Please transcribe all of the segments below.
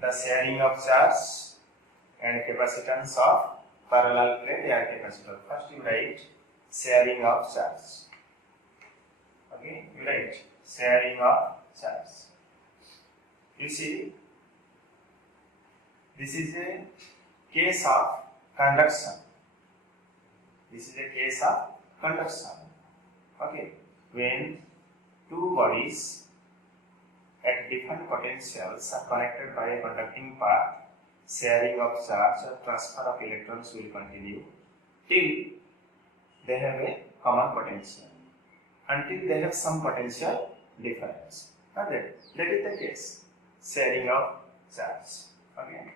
the sharing of charge and capacitance of parallel plate air capacitor. First you write sharing of charge. Okay, you write sharing of charge. You see, this is a case of conduction. This is a case of conduction. Okay, when two bodies at different potentials are connected by a conducting path, sharing of charge or transfer of electrons will continue till they have a common potential, until they have some potential difference. Okay, that is the case, sharing of charge. Okay,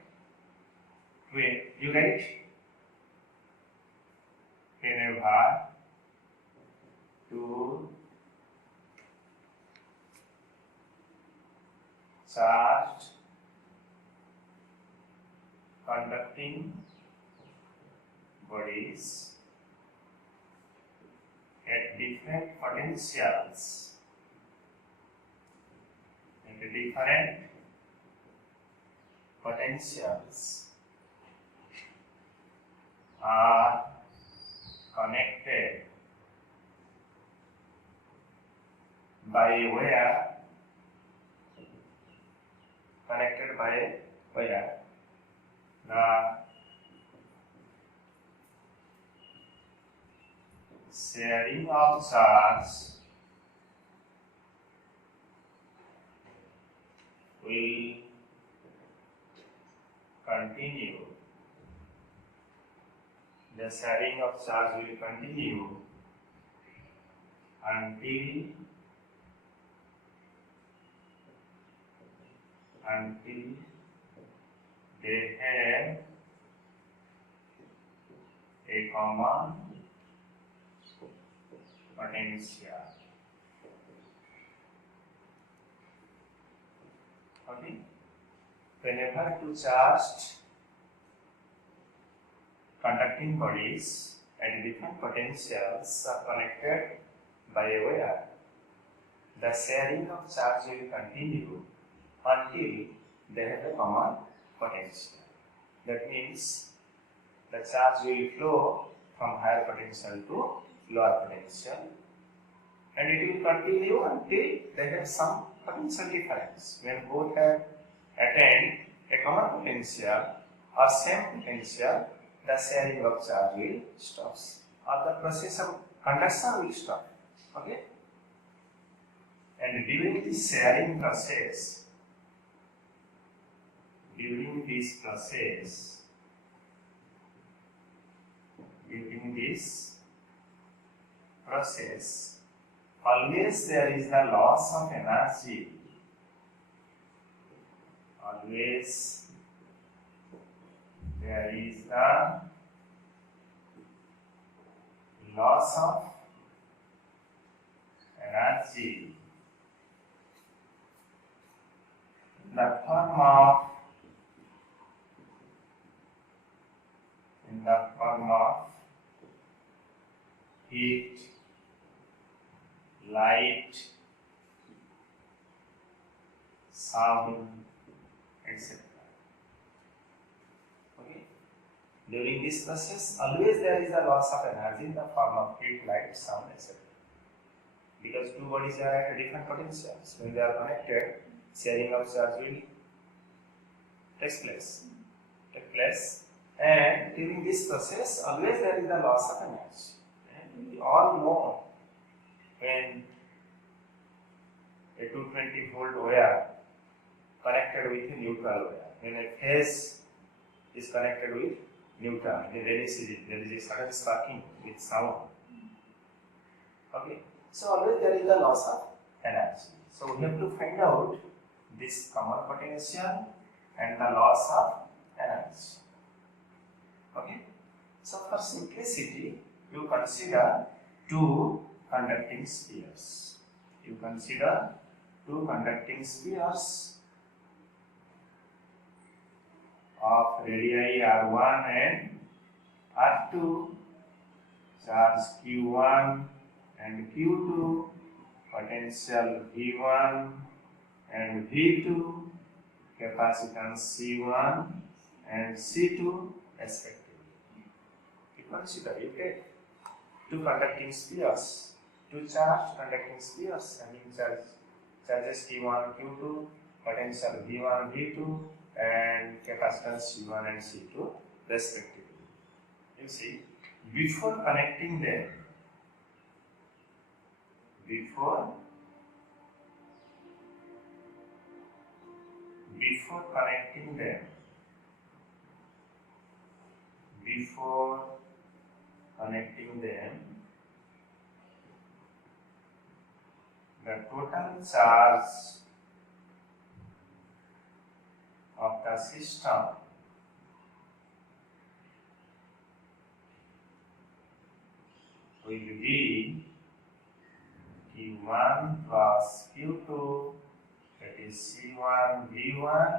when you write whenever two charged conducting bodies at different potentials are connected by a wire, the sharing of charge will continue. The sharing of charge will continue until they have a common potential. Okay, whenever two charged conducting bodies at different potentials are connected by a wire, the sharing of charge will continue until they have a common potential. That means the charge will flow from higher potential to lower potential, and it will continue until they have some potential difference. When both have attained a common potential or same potential, the sharing of charge will stop, or the process of conduction will stop. Okay, and during this sharing process, always there is the loss of energy. Always there is the loss of energy in the form of heat, light, sound, etc. Okay. During this process, always there is a loss of energy in the form of heat, light, sound, etc. Because two bodies are at different potentials. When they are connected, sharing of charge will take place. And during this process, always there is a loss of energy. And we all know when a 220 volt wire connected with a neutral wire, when a phase is connected with neutral, then there is a sudden sparking with sound. Okay, so always there is a loss of energy. So we have to find out this common potential and the loss of energy. Okay, so for simplicity, you consider two conducting spheres. Of radii R1 and R2, charge Q1 and Q2, potential V1 and V2, capacitance C1 and C2 respectively. You consider you get two conducting spheres, two charged conducting spheres having charges Q1, Q2, potential V1, V2, and capacitance C1 and C2 respectively. You see, before connecting them, before connecting them, the total charge of the system will be Q1 plus Q2, that is C1 V1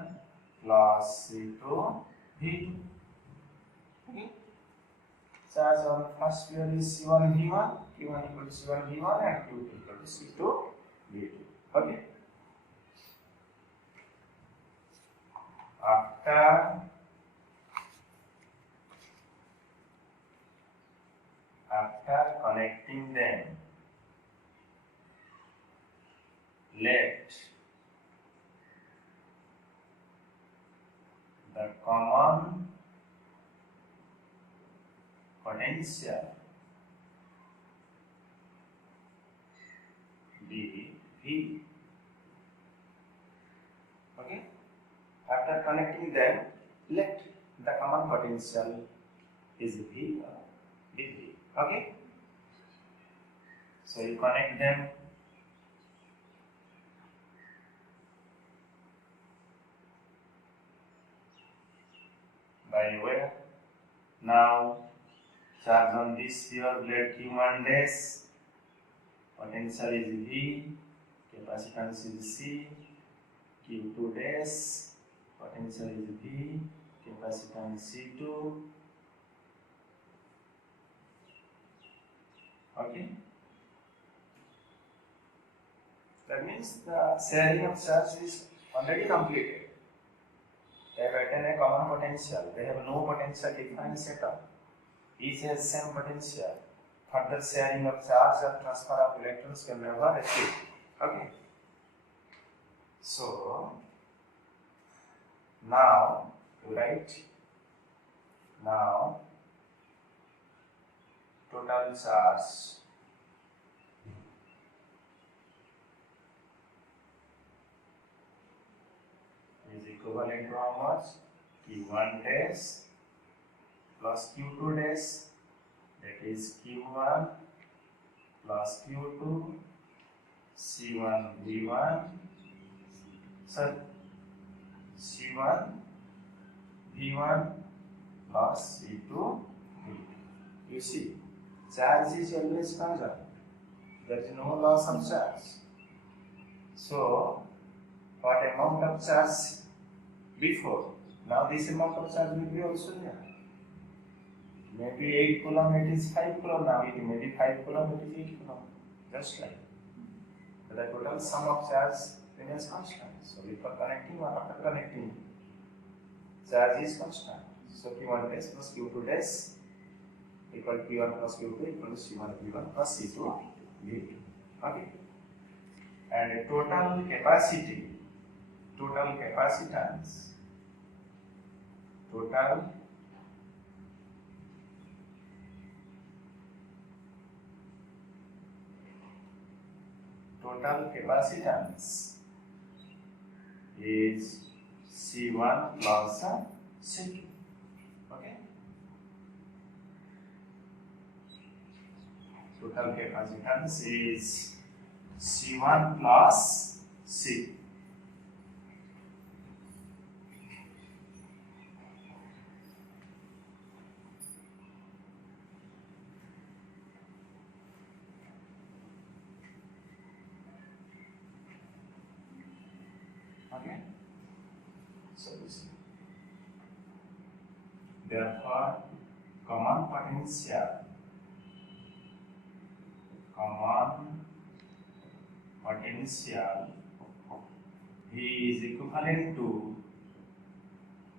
plus C2 V2. Okay. Charge on first sphere is C1 V1, Q1 equal to C1 V1 and Q2 equal to C2 V2. Okay. After connecting them, let the common potential be V. Okay. After connecting them, let the common potential is V. Be V. Okay. So you connect them. By where? Now charge on this sphere, let Q1 dash, potential is V, capacitance is C, Q2 dash, potential is V, capacitance C2. Okay. That means the sharing of charge is already completed. They have attained a common potential. They have no potential difference at all. Each has same potential. Further sharing of charge or transfer of electrons can never achieve. Okay. So now write now total charge is equivalent to how much? Q1 dash plus Q2 dash, that is Q1 plus Q2 C1 V1, sorry, C1 V1 plus C2 V2. You see, charge is always constant. There is no loss of charge. So, what amount of charge before? Now this amount of charge will be also there. Maybe 8 coulomb, it is 5 coulomb. Now it may be 5 coulomb, it is 8 coulomb. Just like. But the total sum of charge remains constant. So before connecting or after connecting, charge is constant. So Q1 dash plus Q2 dash equal to Q1 plus Q2 equal to C1 V1 plus C2 V2. Okay. And total capacity, total capacitance, total capacitance is C1 plus C2. Okay. Total capacitance is C1 plus C. Okay. So this. Therefore, common potential V is equivalent to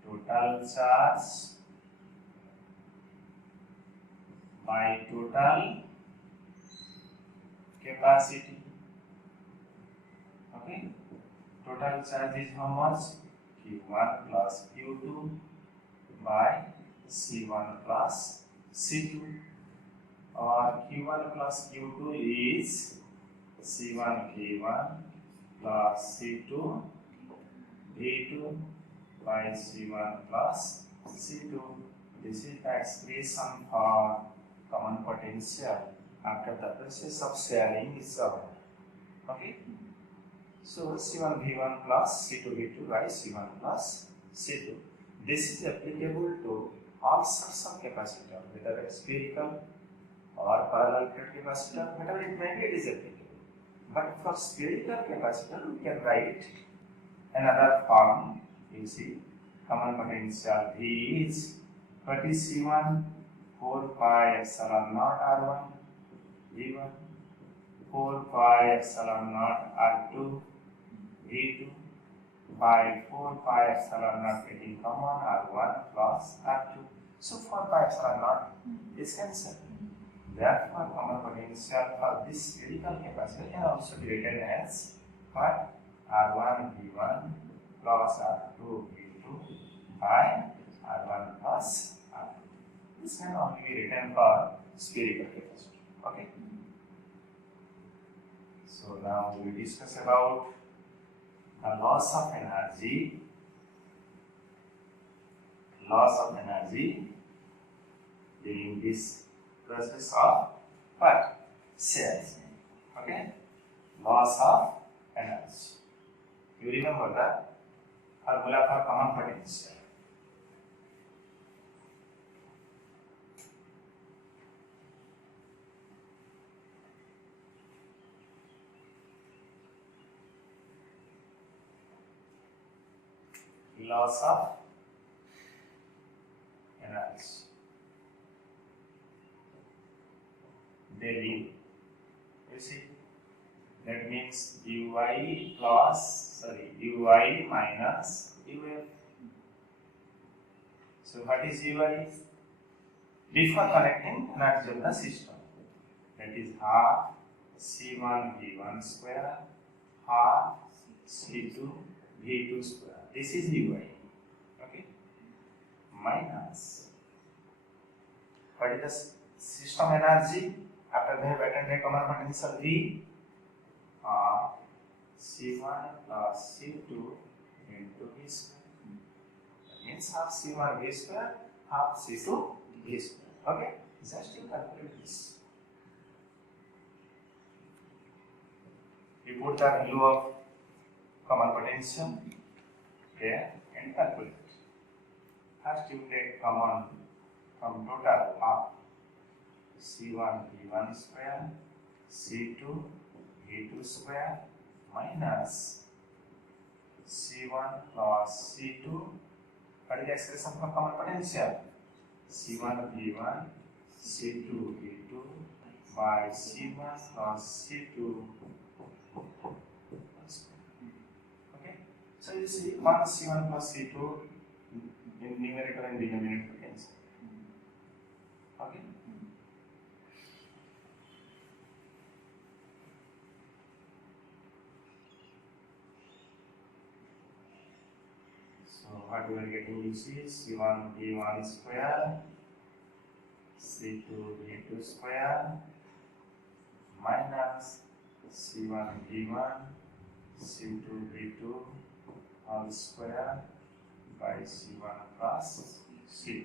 total charge by total capacity. Okay, total charge is how much? Q1 plus Q2 by C1 plus C2, or Q1 plus Q2 is C1 V1 plus C2 V2 by C1 plus C2. This is the expression for common potential after the process of sharing is over. Okay? So C1 V1 plus C2 V2 by C1 plus C2. This is applicable to all sorts of capacitor, whether it's spherical or parallel plate capacitor, whatever it may be, it is applicable. But for spherical capacitor, we can write another form. You see, common potential V is what is C1? 4 pi epsilon naught R1 V1, 4 pi epsilon naught R2 V2 by 4 pi epsilon naught getting common R1 plus R2. So 4 pi epsilon naught is cancelled. Therefore, common potential for this spherical capacitor can also be written as what? R1 V1 plus R2 V2 by R1 plus R2. This can only be written for spherical capacitor. Okay? So now we will discuss about the loss of energy. Loss of energy during this process of what? Sharing. Okay? Loss of energy. You remember the formula for common potential. Loss of energy. Delta. You see, that means Ui minus Uf. So what is Ui? Before connecting energy of the system, that is half C1 V1 square, half C2 V2 square. This is Ui. Okay? Minus. What is the system energy after they have attended common potential V? C1 plus C2 into V square. That means half C1 V square, half C2 V square. Okay? Just you calculate this. You put the value of common potential there and calculate. First you take common from total half C1 V1 square, C2 V2 square minus C1 plus C2. What is the expression for common potential? C1 V1, C2 V2 by C1 plus C2. Okay? So you see 1 C1 plus C2 in numerator and denominator cancel. Okay? So what we are getting, you see, C1 V1 square, C2 V2 square minus C1 V1, C2 V2 all square by C1 plus C2.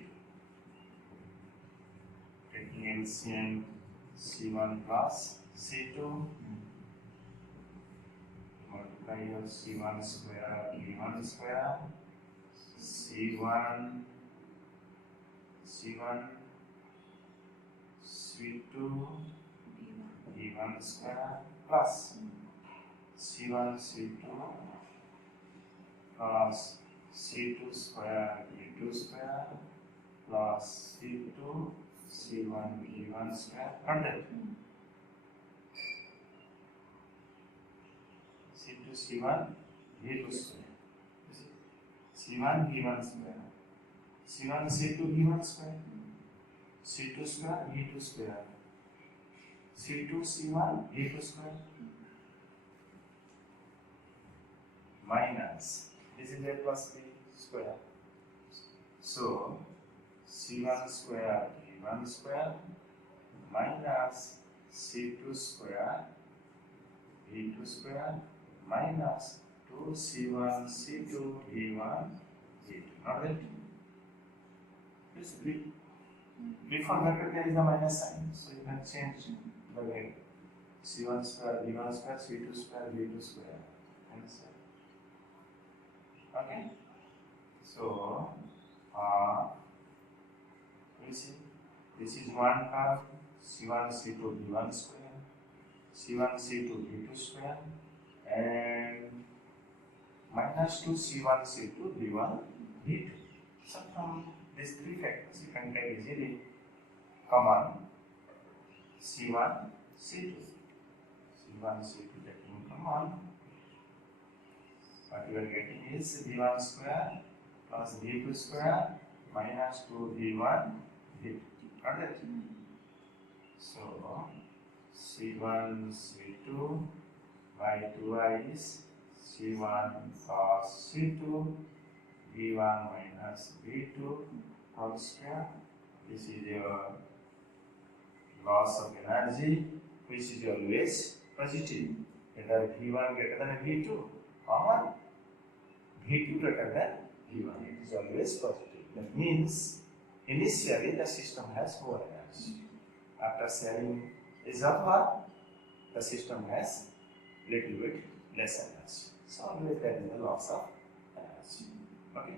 Taking LCM C1 plus C2, multiply your C1 square V1 square, C1 C2 V1 square plus C1 C2 plus C2 square V2 square plus C2 C1 V1 square 100. C2 C1 V2 square. C1 V1 square, C1 C2 V1 square, C2 square V2 square, C2 C1 V2 square minus this is A plus B square. So C1 square V1 square minus C2 square V2 square minus 2C1 C2 V1 V2. Not that? Yes, before bracket there is a minus sign, so you can change the way. C1 square V1 square C2 square V2 square. Understand? Okay? So, you see, this is one curve C1 C2 V1 square, C1 C2 V2 square, and minus 2 C1 C2 V1 V2. So from these three factors you can take easily common C1 C2. C1 C2 taking common, what you are getting is V1 square plus V2 square minus 2 V1 V2. Got it? So C1 C2 by 2i is C1 plus C2 V1 minus V2 whole square. This is your loss of energy, which is always positive. Either V1 greater than V2 or V2 greater than V1. It is always positive. That means initially the system has more energy. After sharing is over, the system has little bit less energy. So always there is a loss of energy. Okay.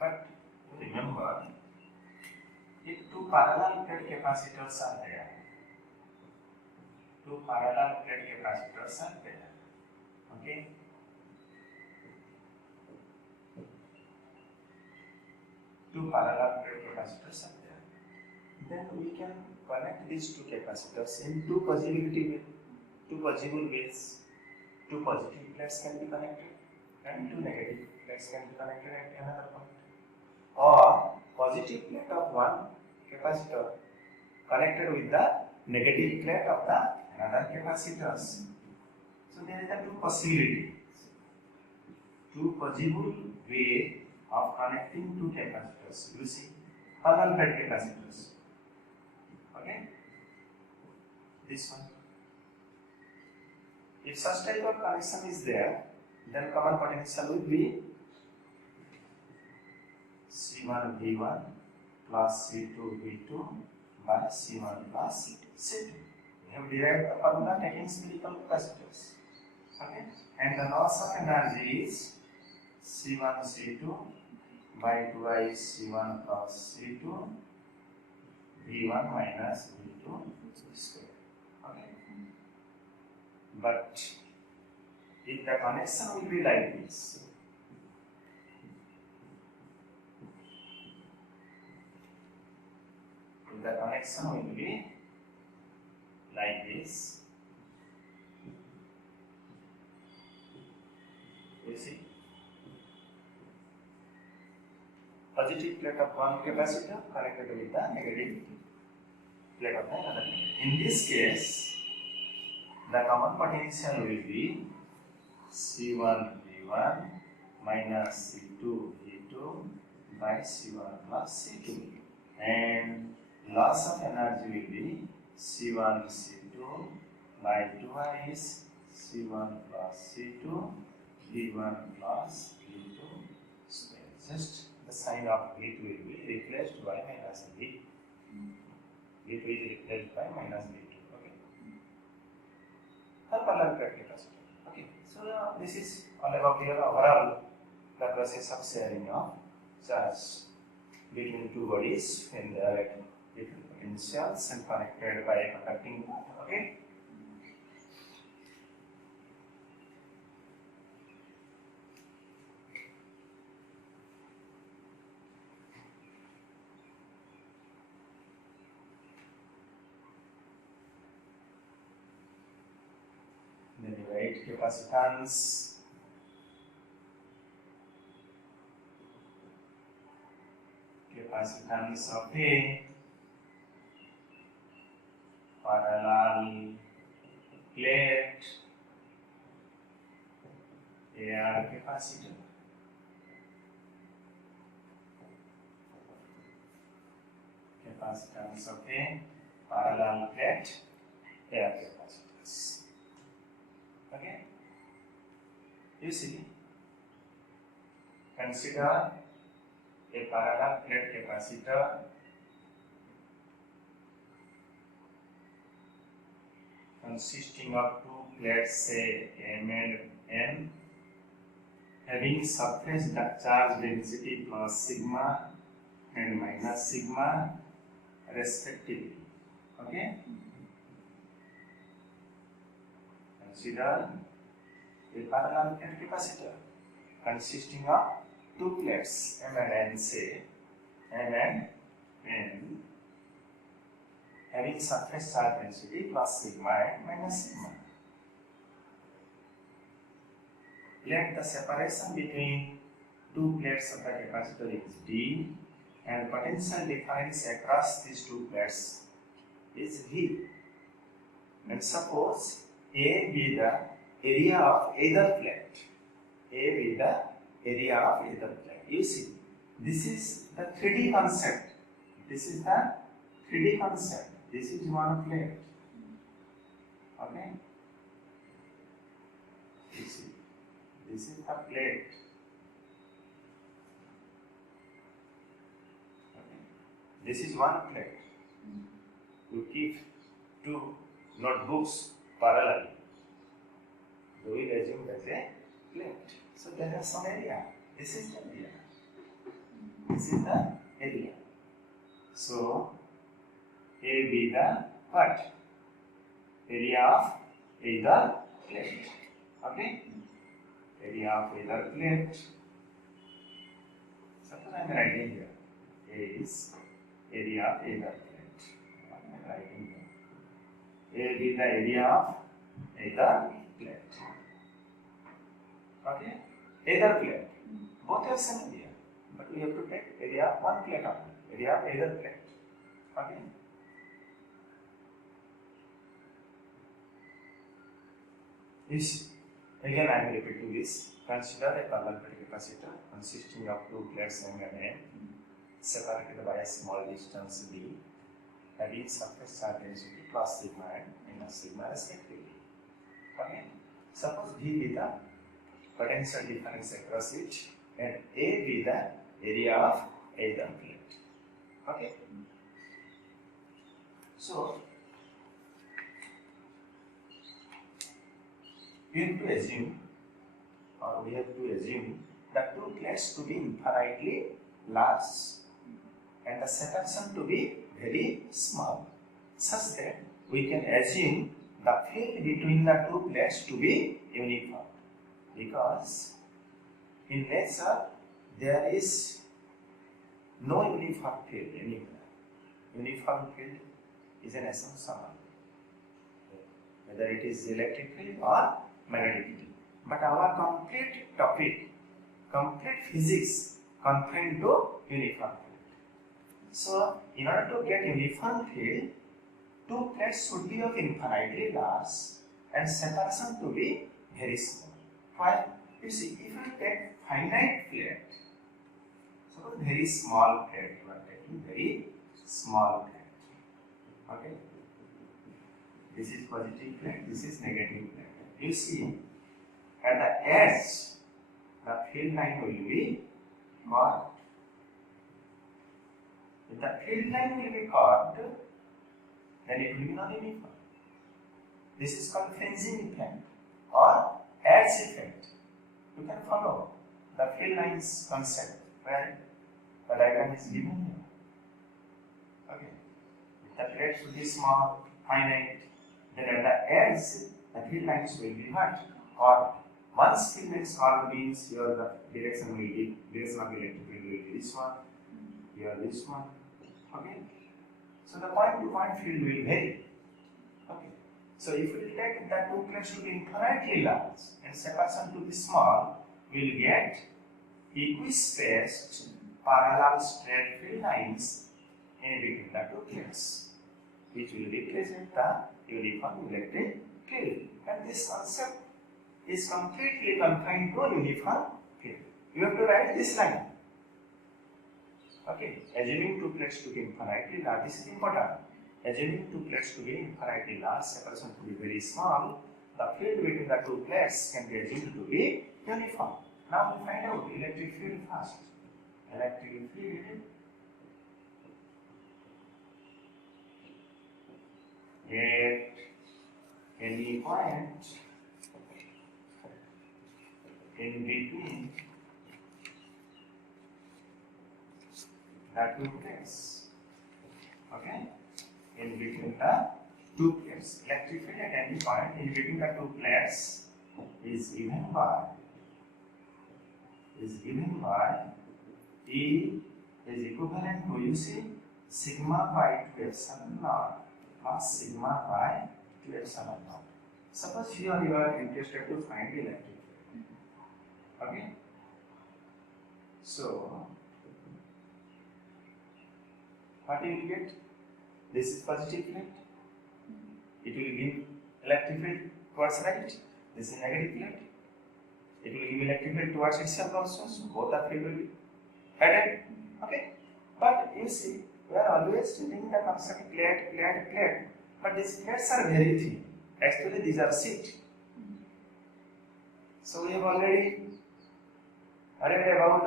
But remember, if two parallel plate capacitors are there, okay? Two parallel plate capacitors are there. Then we can connect these two capacitors in two possible ways. Two positive plates can be connected and two negative plates can be connected at another point. Or positive plate of one capacitor connected with the negative plate of the another capacitors. So there is a two possibility, two possible way of connecting two capacitors. You see, parallel plate capacitors. Okay, this one. If such type of connection is there, then common potential will be C1 V1 plus C2 V2 by C1 plus C2. We have derived the formula taking spherical capacitors. Okay? And the loss of energy is C1 C2 by 2i C1 plus C2 V1 minus V2 square. Okay? But if the connection will be like this, the connection will be like this. You see, positive plate of one capacitor connected with the negative plate of the other. In this case, the common potential will be C1 V1 minus C2 V2 by C1 plus C2, and loss of energy will be C1 C2 by 2i is C1 plus C2 V1 plus V2 just the sign of V2 will be replaced by minus V. V2 is replaced by minus V2. Okay. For parallel plate capacitor. Okay. So this is all about your overall the process of sharing of charge between two bodies when they are at different potentials and connected by a conducting path. Okay. Then you write capacitance. Capacitance of a parallel plate AR capacitor. Capacitance of a parallel plate AR capacitors. Okay? You see, consider a parallel plate capacitor consisting of two plates, say M and N, having surface charge density plus sigma and minus sigma respectively. Okay? Consider a parallel plate capacitor consisting of two plates M and N, say M and N, having surface charge density plus sigma and minus sigma. Let the separation between two plates of the capacitor is D and potential difference across these two plates is V. And suppose A be the area of either plate. A be the area of either plate. You see, this is the 3D concept. This is the 3D concept. This is one plate. Okay? You see, this is the plate. Okay? This is one plate. You keep two notebooks parallel. So we assume as a plate. So there is some area. This is the area. This is the area. So A be the what? Area of either plate. Okay? Area of either plate. Suppose I am writing here. A is area of either plate. I am writing here. A be the area of either plate. Okay? Either plate. Both have same area. But we have to take area of one plate only. Area of either plate. Okay? This, again I am repeating this. Consider a parallel plate capacitor consisting of two plates M and N separated by a small distance D, having surface charge density plus sigma and minus sigma respectively. Okay? Suppose V be the potential difference across it and A be the area of either plate. Okay? So, we have to assume the two plates to be infinitely large and the separation to be very small, such that we can assume the field between the two plates to be uniform. Because in nature there is no uniform field anywhere. Uniform field is an assumption, whether it is electric field or magnetic field. But our complete topic, complete physics confined to uniform field. So, in order to get uniform field, two plates should be of infinitely large and separation to be very small. Why? You see, if you take finite plate, suppose very small plate, you are taking very small plate. Okay? This is positive plate, this is negative plate. You see, at the edge, the field line will be curved. If the field line will be curved, then it will be non-uniform. This is called fringing effect or edge effect. You can follow the field lines concept where the diagram is given here. Okay. If the plates will be small, finite, then at the edge the field lines will be what? Or once field lines curved means here the direction of electric field will be this one, here this one. Okay. So the point to point field will vary. Okay. So if we take the two plates to be infinitely large and separation to be small, we will get equispaced parallel straight field lines in between the two plates, which will represent the uniform electric field. And this concept is completely confined to uniform field. You have to write this line. Okay, assuming two plates to be infinitely large, this is important. Assuming two plates to be infinitely large, separation to be very small, the field between the two plates can be assumed to be uniform. Now we find out electric field first. Electric field at any point in between the two plates. Okay? In between the two plates. Electric field at any point in between the two plates is given by E is equivalent to, you see, sigma by 2 epsilon naught plus sigma by 2 epsilon naught. Suppose here you are interested to find electric field. Okay? So, what you will get? This is positive plate. It will give electric field towards right. This is negative plate. It will give electric field towards itself also. So both the field will be added. Okay? But you see, we are always treating the concept plate. But these plates are very thin. Actually, these are sheet. So we have already read about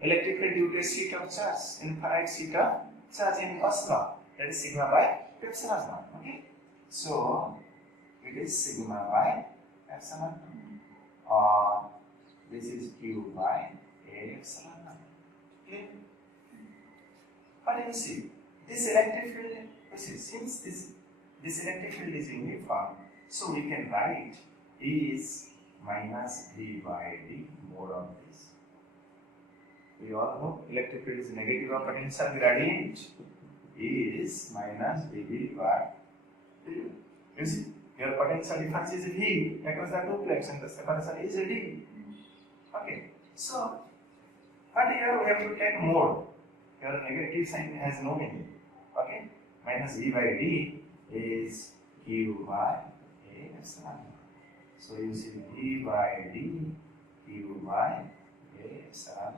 the electric field due to a sheet of charge, infinite sheet of charge in Gauss law. That is sigma by epsilon naught. Okay? So it is sigma by epsilon naught. Or this is Q by A epsilon naught. Okay? But you see, this electric field, you see, since this electric field is uniform, so we can write E is minus V by D more of this. We all know electric field is negative of potential gradient. E is minus dV by D. You see, your potential difference is V across the two plates and the separation is D. Okay, so, but here we have to take mode. Your negative sign has no meaning. Okay, minus V by D is Q by A epsilon. So you see V by D, Q by A epsilon,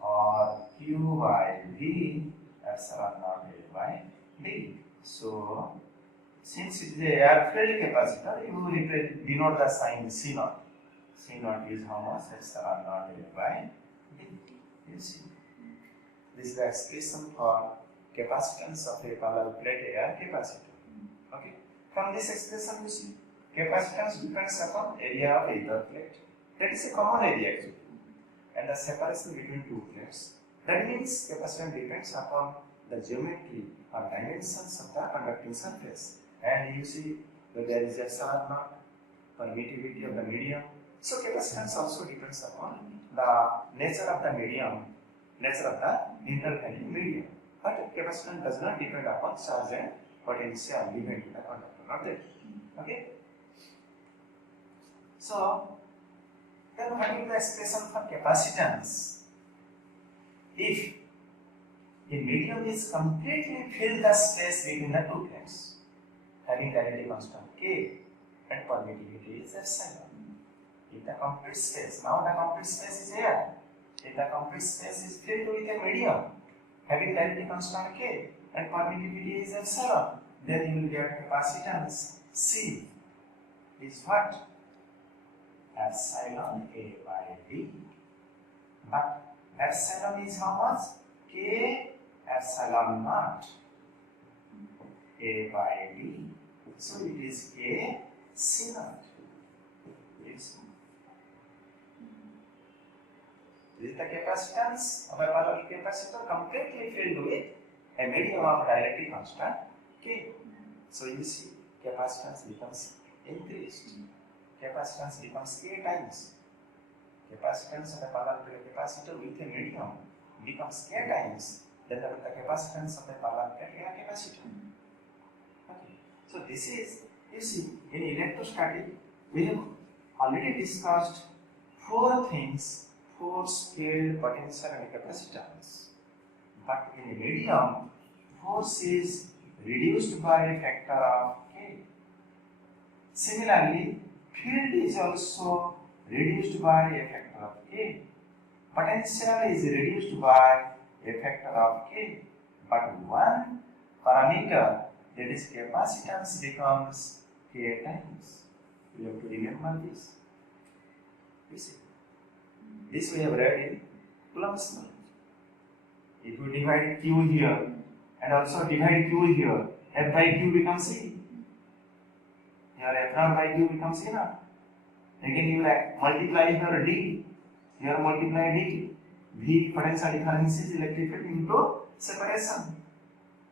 or Q by V epsilon naught A by D. So since it is a air-filled capacitor, you will denote the sign C naught. C naught is how much? Epsilon naught A by D. You see, this is the expression for capacitance of a parallel plate air capacitor. Okay. From this expression, you see, capacitance depends upon area of either plate. That is a common area actually. And the separation between two plates. That means capacitance depends upon the geometry or dimensions of the conducting surface. And you see that there is epsilon naught, permittivity of the medium. So capacitance also depends upon the nature of the medium, nature of the intervening medium. But capacitance does not depend upon charge and potential given to the conductor. Not that. Okay? So, then what is the expression for capacitance? If a medium is completely filled the space between the two plates, having density constant K and permittivity is epsilon. If the complete space, now the complete space is air. If the complete space is filled with a medium, having density constant K and permittivity is epsilon, then you will get capacitance C is what? Epsilon A by D. But epsilon is how much? K epsilon naught A by D. So it is K C naught. This is the capacitance of a parallel capacitor completely filled with a medium of dielectric constant K. So you see, capacitance becomes increased. Capacitance becomes K times. Capacitance of a parallel capacitor with a medium becomes K times. Then the capacitance of a parallel capacitor. Okay. So this is, you see, in electrostatic, we have already discussed four things: force, field, potential, and capacitance. But in a medium, force is reduced by a factor of K. Similarly, field is also reduced by a factor of K. Potential is reduced by a factor of K. But one parameter, that is capacitance, becomes K times. You have to remember this. You see, this we have read in Coulomb's law. If you divide Q here and also divide Q here, F by Q becomes E. Here F naught by Q becomes E naught. Again you multiply here D, here multiply D. V potential difference is electric field into separation.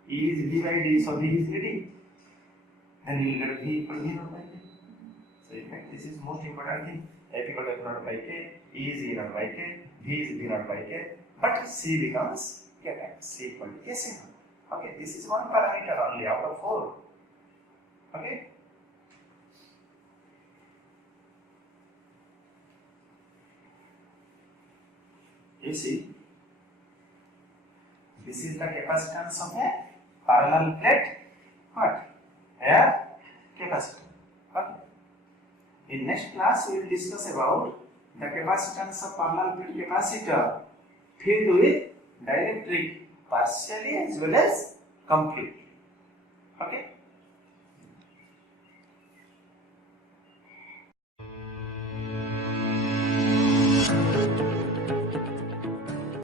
E is D by D, so V is D. Then you will get V equal to V naught by K. So in fact this is most important thing. F equal to F naught by K, E is E naught by K, V is V naught by K, but C becomes K times. C equal to K C naught. Okay, this is one parameter only out of four. Okay. You see, this is the capacitance of a parallel plate. What? Air capacitor. Okay. In next class, we will discuss about the capacitance of parallel plate capacitor filled with dielectric partially as well as completely. Okay.